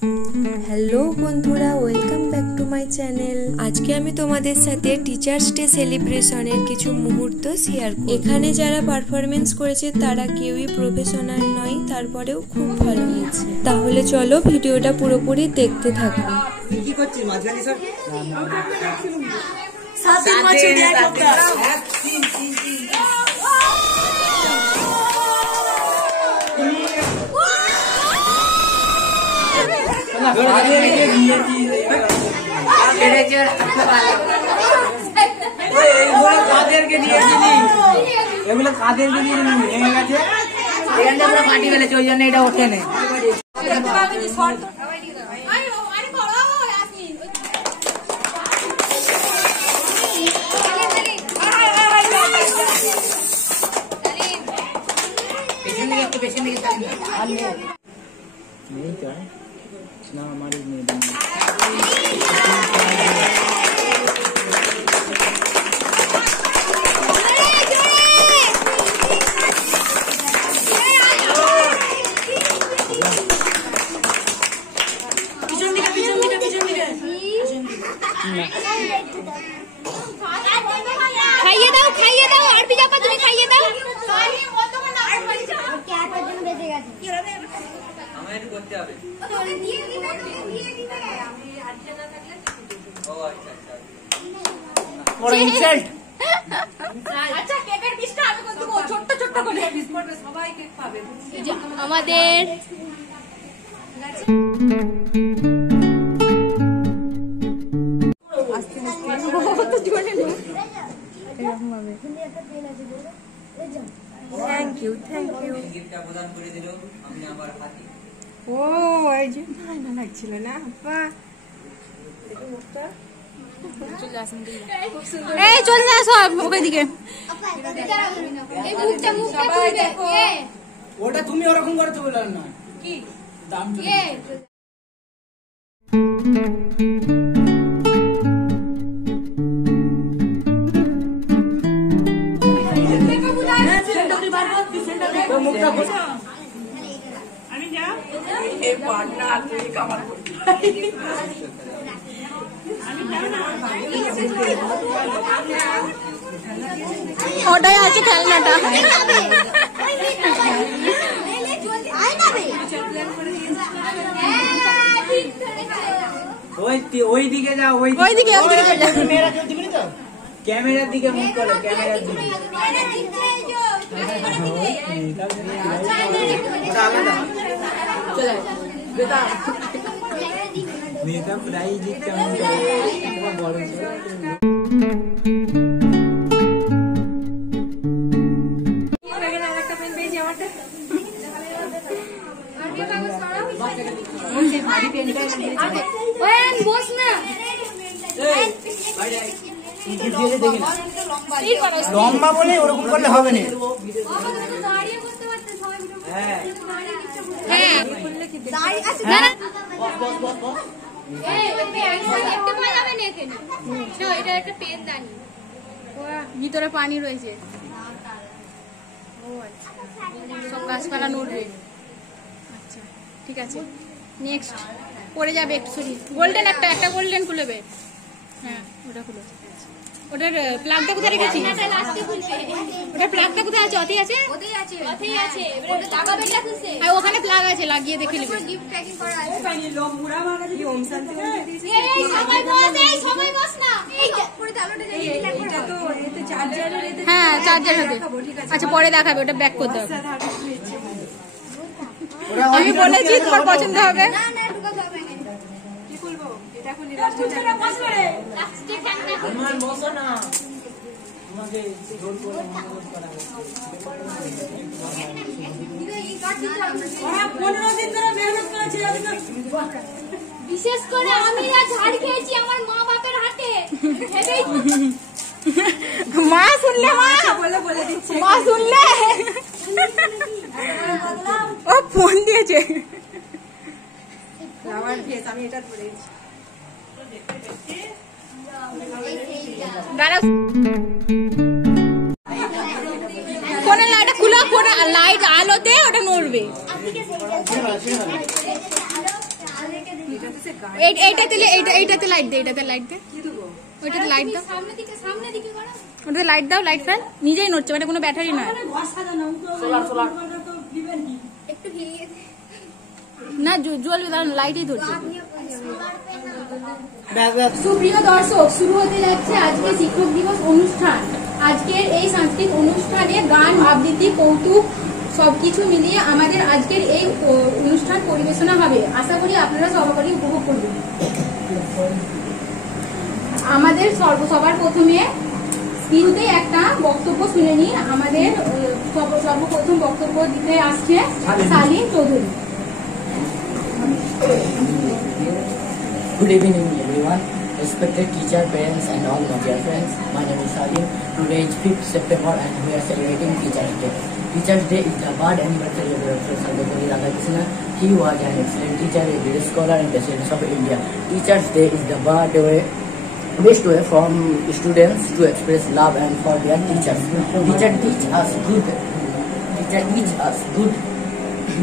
Hello বন্ধুরা, welcome back to my channel. আজকে আমি তোমাদের সাথে টিচার্স ডে সেলিব্রেশনের কিছু মুহূর্ত শেয়ার করব। এখানে যারা পারফরমেন্স করেছে তারা কেউই প্রফেশনাল নয়, তারপরেও খুব ভালো হয়েছে। তাহলে চলো ভিডিওটা পুরোপুরি দেখতে থাকো। কি করছিস মাঝখানে স্যার? কাদেরকে নিয়েছিলি? এগুলো কাদেরকে নিয়ে ভেঙে গেছে, এখানটা পুরো কাটি ফেলেছে, ওই জন্য এটা ওঠে না। না আমার খাইয়ে দাও আর পিজাপা তুমি খাইয়ে দাও। আমায় করতে হবে। বড় ইনসাল্ট। আচ্ছা কেকের পিসটা আমি করে দেব, ছোট ছোট করে পিস করবে, সবাই কেক পাবে। আমাদের থ্যাংক ইউ গিফটটা প্রদান করে দিল, আমি আবার হাতি। ও এই যে ভালো লাগছিল না আপা? এই চলে যা সব ওই দিকে। এই মুখটা খুলবে। ওটা তুমি ওরকম করতে বললাম না কি দাম চলে। ওটাই আছে খেলনাটা। ওই দিকে যাও, ওই দিকে ক্যামেরার দিকে মুখ করো, ক্যামেরার দিকে। নেতা প্রায় জিততে বড় বস না লম্বা বলে ওরকম করলে হবে না। ভিতরে পানি রয়েছে, সব গাছপালা নড়বে। আচ্ছা ঠিক আছে, নেক্সট পড়ে যাবে একটু। সরি, গোল্ডেন একটা গোল্ডেন খুলবে। হ্যাঁ ওটা খুলো। ওটার প্লাগটা কোথায় রেখেছি? ওটার প্লাগটা কোথায় আছে? ওতেই আছে, আর ওখানে প্লাগ আছে, লাগিয়ে দেখে নেবে। হ্যাঁ চার্জার হবে। আচ্ছা পরে দেখাবে, ওটা ব্যাক করতে হবে। আমি বলেছি তোমার পছন্দ হবে। বিশেষ করে আমি ঝাড় খেয়েছি আমার মা বাপের হাতে। মা শুনলে, মা শুনলে ও ফোন দিয়েছে। আমি এটা ধরেছি। ফোনের লাইটটা খুলো, লাইট আলোতে ওটা নড়বে। এইটাতে লাইট দে, এইটাতে লাইট দে, ওইটাতে লাইট দাও, ওটাতে লাইট দাও, লাইট ফ্যান নিজেই নড়ছে, মানে কোনো ব্যাটারি নয়। না জ্বলবে, কারণ লাইটই ধরছে। সুপ্রিয় দর্শক, শুরু হতে যাচ্ছে আজকে শিক্ষক দিবস অনুষ্ঠান। আজকের এই সাংস্কৃতিক অনুষ্ঠানে গান, আবৃত্তি, কৌতুক সবকিছু মিলিয়ে আমাদের আজকের এই অনুষ্ঠান পরিবেশনা হবে। আশা করি আপনারা সবাই উপভোগ করবেন। আমাদের সবার প্রথমে শুরুতে একটা বক্তব্য শুনে নিন। আমাদের সর্বপ্রথম বক্তব্য দিতে আসছে Salim Chowdhury. Good evening, everyone. Respected teacher, parents, and all my dear friends. My name is Salim. Today is 5th September, and we are celebrating Teachers' Day. Teachers' Day is the birth anniversary of Dr. Sarvepalli Radhakrishnan. He was an excellent teacher, a great scholar, and president of India. Teachers' Day is the best way from students to express love and for their teachers. Teachers teach us good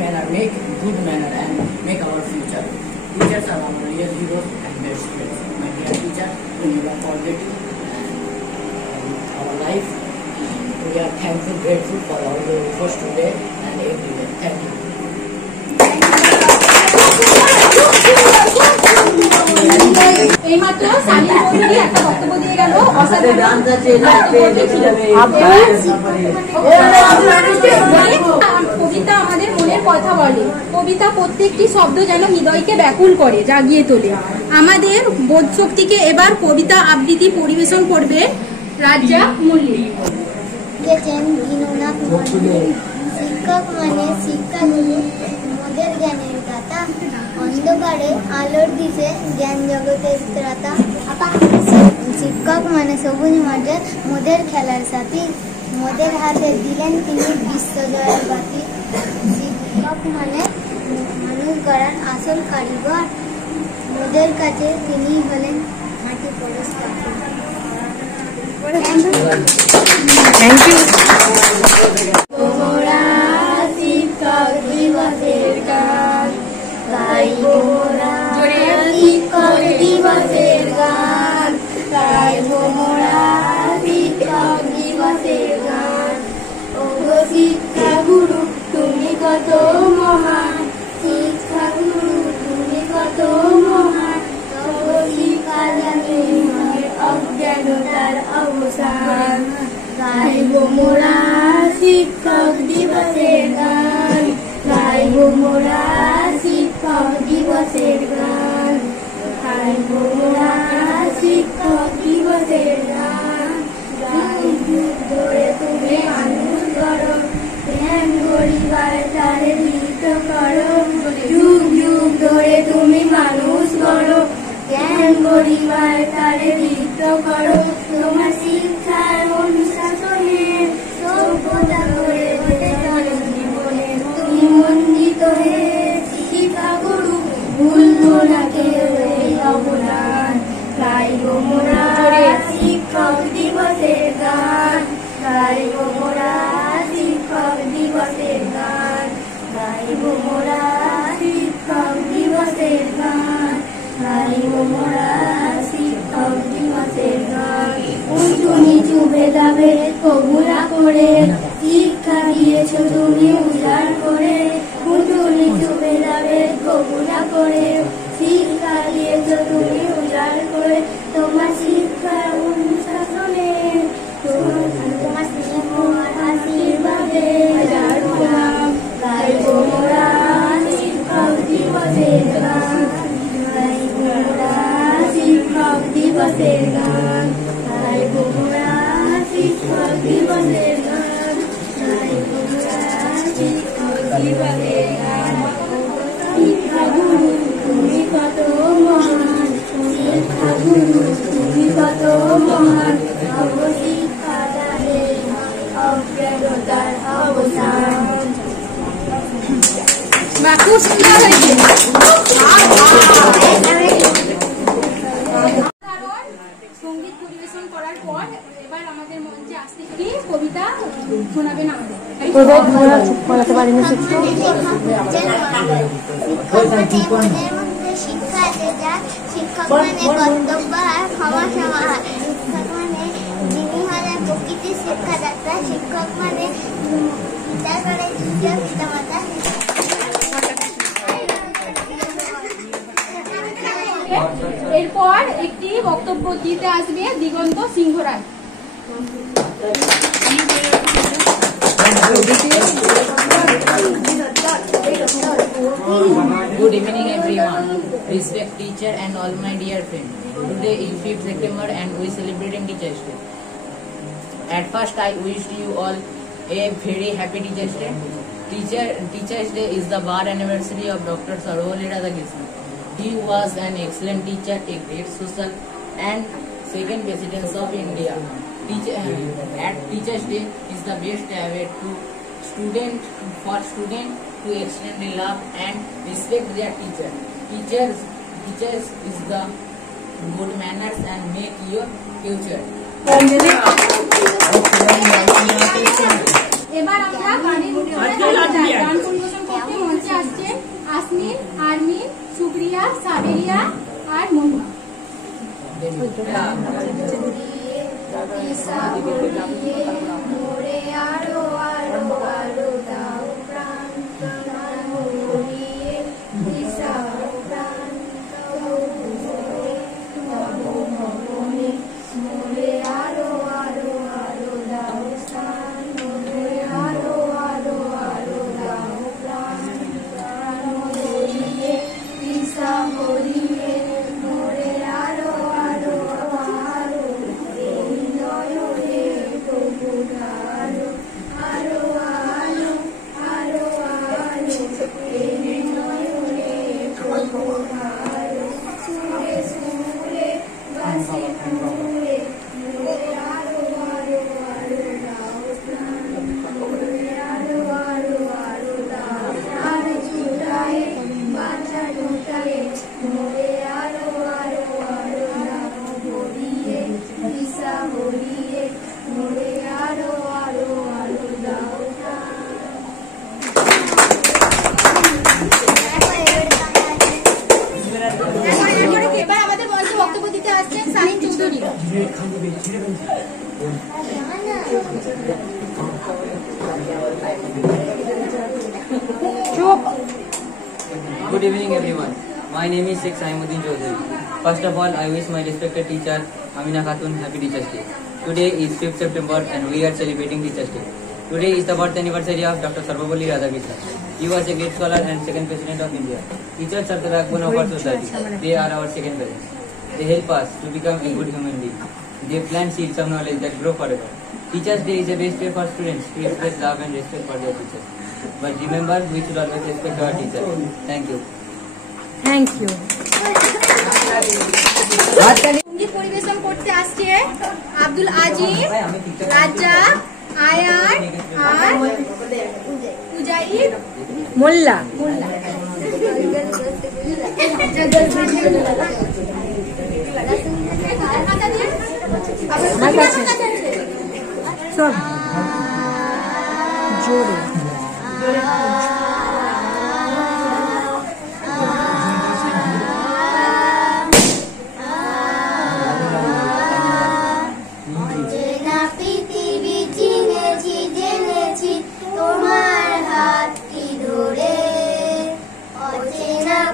manner, make good manner, and make our future. Teachers are our real heroes and best friends. My dear teacher, we never forget you and our life. We are thankful, grateful for all your efforts today and every day. Thank you. এইমাত্র সালিম চৌধুরী একটা বক্তব্য দিয়ে গেল। কবিতা আমাদের মনের কথা বলে। কবিতা প্রত্যেকটি শব্দ যেন হৃদয়কে ব্যাকুল করে, জাগিয়ে তোলে আমাদের বোধ শক্তিকে। এবার কবিতা আবৃত্তি পরিবেশন করবে রাজ্জা মল্লিক। শিক্ষক মানে শিক্ষাগুরু, মোদের জ্ঞানের দাতা, অন্ধকারে আলোর দিশে জ্ঞান জগতের ত্রাতা। শিক্ষক মানে সবুজ মাঠে মোদের খেলার সাথী, মোদের হাতে দিলেন তিনি বিশ্বজয়ের বাতি। শিক্ষক মানে মানুষ গড়ার আসল কারিগর, মোদের কাছে তিনি হলেন মাটি পুরস্কার। Thank you. শিক্ষক দিবসের গান গাইব মোরা, শিক্ষক দিবসের গান গাইব মোরা, শিক্ষক দিবসের গান। ওগো শিক্ষা গুরু তুমি কত মহান, শিক্ষা গুরু তুমি কত মহান। তব শিক্ষা জানি অজ্ঞানতার অবসান। গাইব মোরা শিক্ষক দিবসের গান, গাইব মোরা শিক্ষক দিবসের গান, গাইব মোরা শিক্ষক দিবসের গান। ধরে তুমি মানুষ করো, জ্ঞান গরিবার তারে লিপ্ত করো। যুগ যুগ ধরে তুমি মানুষ করো, জ্ঞান গরিবার তারে লিপ্ত করো। তোমার শিক্ষার অনুশাসনে সভ্যতা করে জীবনে তুমি মন্ডিত হে। শিক্ষা গুরু ভুলবো না কেউ এই অবদান। গাইব মোরা শিক্ষক দিবসের গান, গাইব মোরা শিক্ষক দিবসের গান, গাইব মোরা শিক্ষক দিবসের গান, গাইব মোরা শিক্ষক দিবসের গান। উঁচু নিচু ভেদাভেদ কবু না করে শিক্ষা দিয়েছো তুমি উজাড় করে। উঁচু নিচু ভেদাভেদ কবু না করে শিক্ষা দিয়েছো তুমি উজাড় করে। তোমার শিক্ষার অনুশাসনে তোমার স্নেহ আশীর্বাদে গাইব মোরা শিক্ষক দিবসের গান, গাইব মোরা শিক্ষক দিবসের গান, গাইব মোরা শিক্ষক দিবসের গান, গাইব মোরা শিক্ষক দিবসের গান। শিক্ষা গুরু তুমি কত মহান, শিক্ষা গুরু তুমি কত মহান। অব শিক্ষা দানে অজ্ঞানতার অবসান। বা খুব সুন্দর হয়েছে। সঙ্গীত পরিবেশন করার পর এবার আমাদের মঞ্চে আসতে কি কবিতা শোনাবেন আমাদের। শিক্ষা আছে হয়, শিক্ষক মানে কর্তব্য হয়, ক্ষমা সমা হয়। শিক্ষক মানে যিনি হলেন প্রকৃতির শিক্ষাদাতা। শিক্ষক মানে বিচার করে তৃতীয় পিতামাতা। এরপর একটি বক্তব্য দিতে আসবে দিগন্ত সিংহ রায়। Good evening everyone. Respect teacher and all my dear friends. Today is 5th September and we celebrating Teachers Day. At first I wish you all a very happy Teachers Day. Teachers Day is the birth anniversary of Dr. Sarvapalli Radhakrishnan. He was an excellent teacher, a great social and second president of India. At Teachers Day is the best way to student to extend the love and respect their teacher. Teachers is the good manners and make your future. এবার আমরা গান পরিবেশন করতে মঞ্চে আসছে আসমিন, আরমিন, সুপ্রিয়া, সাবেরিয়া আর মহুয়া। এবার আমাদের মঞ্চে বক্তব্য দিতে আসছেন Salim Chowdhury. Good evening everyone. My name is Sheikh Saimuddin Chaudhary. First of all, I wish my respected teacher Amina Khatun happy Teachers Day. Today is 5th September and we are celebrating Teachers Day. Today is the birth anniversary of Dr. Sarvapalli Radhakrishnan. He was a great scholar and second president of India. Teachers are the backbone of our society. They are our second parents. They help us to become a good human being. They plant seeds of knowledge that grow forever. Teachers Day is a best day for students to express love and respect for their teachers. But remember, we should always respect our teachers. Thank you. Thank you. সঙ্গীত পরিবেশন করতে আসছে আব্দুল আজিম, রাজ্জাক, আয়ান আর উজাইর মোল্লা। সব জোরে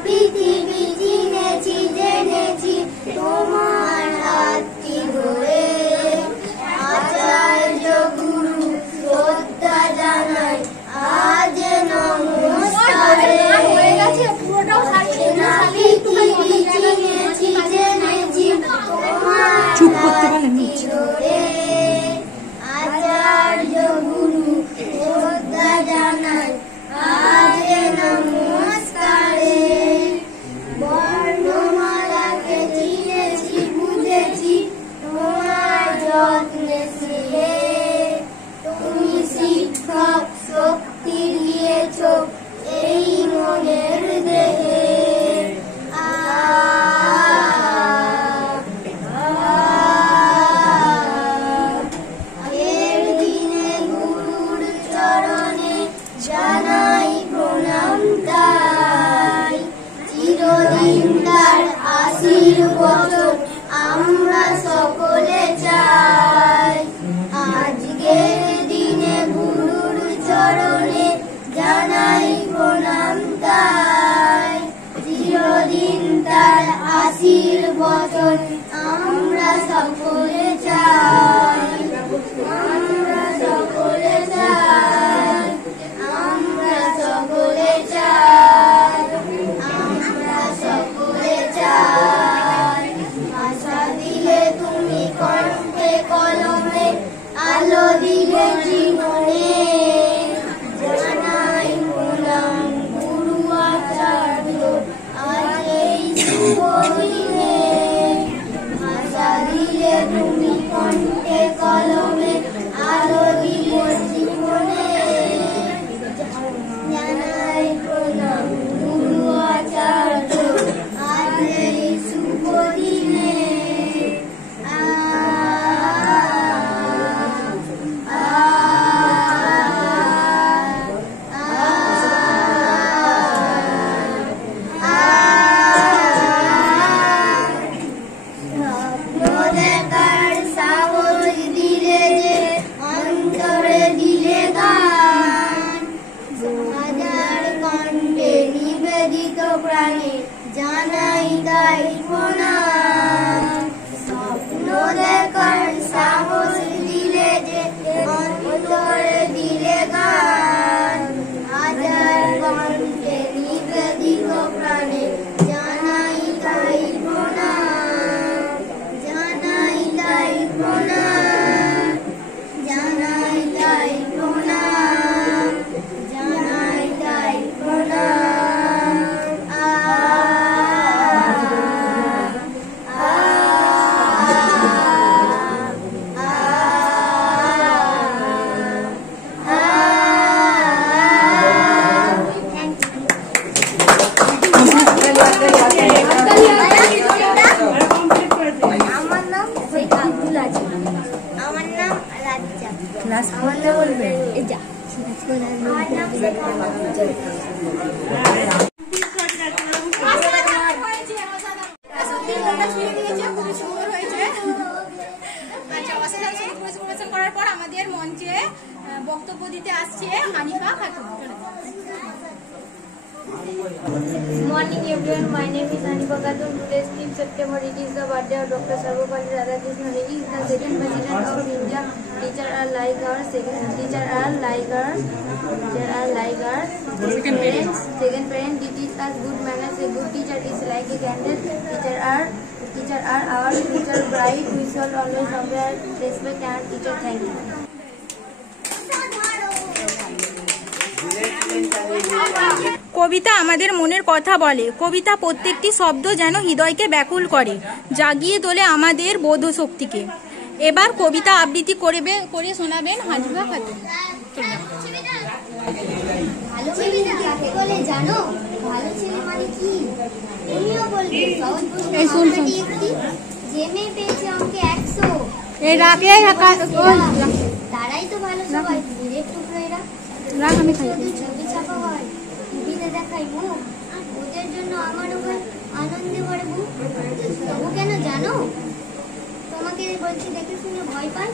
পৃথিবী চিনেছি জেনেছি তোমার হাতটি ধরে। আচার্য গুরু শ্রদ্ধা জানাই আজ নয় বছর আমরা সকলে চাই। আজকের দিনে গুরুর চরণে জানাই প্রণাম তাই, চিরদিন তার আশীর্বচন আমরা সকলে চাই। আমরা সকলে চাই, আমরা সকলে চাই, আমরা সকলে চাই। ভাষা দিলে তুমি কণ্ঠে কলমে, আলো দিলে জীবনে, জানাই প্রণাম গুরু আচার্য আজ এই শুভ দিনে। ভাষা দিলে তুমি কণ্ঠে কলমে, আলো দিলে জীবনে, জানাই প্রণাম গুরু আচার্য আজ এই শুভ দিনে। দেখার সাহস দিলে যে, অন্তরে দিলে গান, হাজার কণ্ঠে নিবেদিত প্রাণে জানাই তাই প্রণাম। স্বপ্ন দেখার সাহস দিলে যে, অন্তরে দিলে গান, হাজার কণ্ঠে নিবেদিত প্রাণে জানাই তাই প্রণাম, জানাই তাই প্রণাম, জানাই তাই প্রণাম, জানাই তাই প্রণাম। আমার নাম শেখ আব্দুল আজিজ। আমার নাম রাজ্জাক। আমার নাম বলবেন এজা। আমার নাম শেখ করার পর আমাদের মঞ্চে বক্তব্য দিতে আসছে Hanifa Khatun. Morning everyone, my name is Hanifa Khatun. Today is 5th September. It is the birthday of Dr. Sarvapalli Radhakrishnan. He is the second president of India. Teacher are like our second parent. They teach us good manners. A good teacher is like a candle. Teacher are our future bride. We shall always obey, respect and teacher. Thank you. কবিতা আমাদের মনের কথা বলে। কবিতা প্রত্যেকটি শব্দ যেন হৃদয়কে ব্যাকুল করে, জাগিয়ে তোলে আমাদের বোধ শক্তিকে। এবার কবিতা আবৃত্তি করে শোনাবেন হানিফা খাতুন। ভালো ছেলে কাকে বলে জানো? ভালো ছেলে মানে কি? তুমিও বলবে সহজ প্রশ্ন একটি, যে মেয়ে পেয়েছে অঙ্কে 100, তারাই তো ভালো। সবাই ধীরে টুকরো এরা, ছবি ছাপা হয়, টিভিতে দেখাই মুখ, ওদের জন্য আমারও আনন্দে ভরে বুক। তবু কেন জানো? তোমাকে বলছি দেখে শুনে ভয় পাই,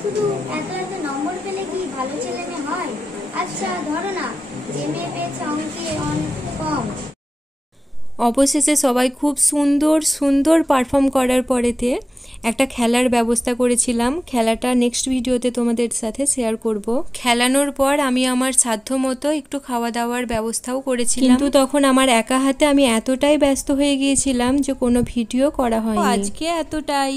শুধু এত এত নম্বর পেলে কি ভালো ছেলে মেয়ে হয়? আচ্ছা ধরো না, যে মেয়ে পেয়েছে অঙ্কে কম। অবশেষে সবাই খুব সুন্দর সুন্দর পারফর্ম করার পরেতে একটা খেলার ব্যবস্থা করেছিলাম। খেলাটা নেক্সট ভিডিওতে তোমাদের সাথে শেয়ার করব। খেলানোর পর আমি আমার সাধ্যমতো একটু খাওয়া দাওয়ার ব্যবস্থাও করেছিলাম, কিন্তু তখন আমার একা হাতে আমি এতটাই ব্যস্ত হয়ে গিয়েছিলাম যে কোনো ভিডিও করা হয়নি। আজকে এতটাই।